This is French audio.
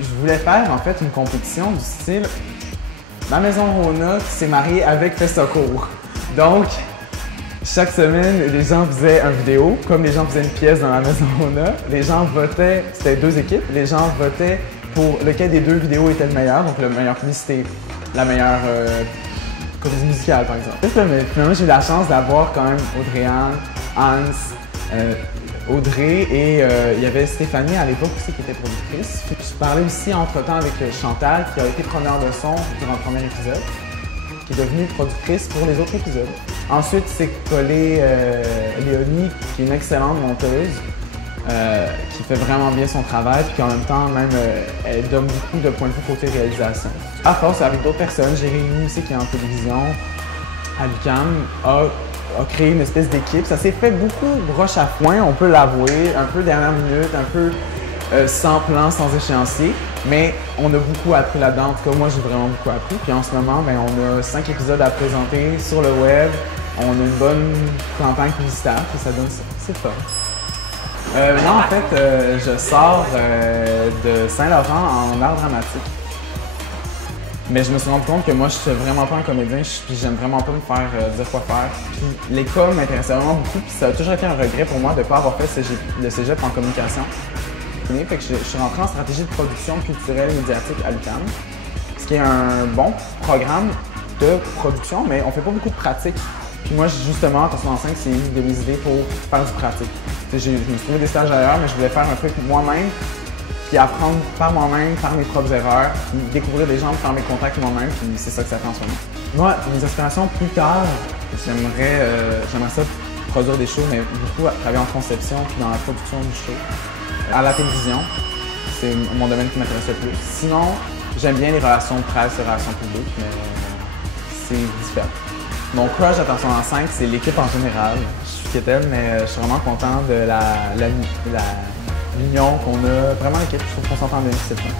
je voulais faire en fait une compétition du style Ma Maison Rona qui s'est mariée avec Festocourt. Donc, chaque semaine, les gens faisaient une vidéo, comme les gens faisaient une pièce dans La Maison Rona. Les gens votaient, c'était 2 équipes, les gens votaient pour lequel des 2 vidéos était le meilleur. Donc, le meilleur clip, c'était la meilleure comédie musicale, par exemple. Mais finalement, j'ai eu la chance d'avoir quand même Audrey-Anne, Hans, Audrey et il y avait Stéphanie à l'époque aussi qui était productrice. Je parlais aussi entre-temps avec Chantal qui a été preneur de son durant le premier épisode, qui est devenue productrice pour les autres épisodes. Ensuite, c'est collé Léonie, qui est une excellente monteuse, qui fait vraiment bien son travail, puis en même temps, même, elle donne beaucoup de points de vue côté réalisation. À force, avec d'autres personnes, Jérémy aussi, qui est en télévision, à l'UQAM, a créé une espèce d'équipe. Ça s'est fait beaucoup broche à foin, on peut l'avouer, un peu dernière minute, un peu sans plan, sans échéancier, mais on a beaucoup appris là-dedans. En tout cas, moi, j'ai vraiment beaucoup appris. Puis en ce moment, ben, on a 5 épisodes à présenter sur le web. On a une bonne campagne publicitaire, puis ça donne ça. C'est fun. Non, en fait, je sors de Saint-Laurent en art dramatique. Mais je me suis rendu compte que moi, je suis vraiment pas un comédien, puis j'aime vraiment pas me faire dire quoi faire. Puis l'école m'intéressait vraiment beaucoup, puis ça a toujours été un regret pour moi de ne pas avoir fait le cégep en communication. Fait que je suis rentré en stratégie de production culturelle médiatique à l'UQAM, ce qui est un bon programme de production, mais on fait pas beaucoup de pratique. Puis moi, justement, en secondaire 5, c'est une de mes idées pour faire du pratique. Je me suis trouvé des stages ailleurs, mais je voulais faire un truc moi-même, puis apprendre par moi-même, faire mes propres erreurs, puis découvrir des gens, faire mes contacts moi-même, puis c'est ça que ça fait en ce moment. Moi, mes aspirations plus tard, j'aimerais ça produire des shows, mais beaucoup travailler en conception, puis dans la production du show. À la télévision, c'est mon domaine qui m'intéresse le plus. Sinon, j'aime bien les relations de presse, les relations publiques, mais c'est différent. Mon crush, attention en 5, c'est l'équipe en général. Je suis quétaine, mais je suis vraiment content de l'union qu'on a. Vraiment l'équipe, je trouve qu'on s'entend bien, c'est fun.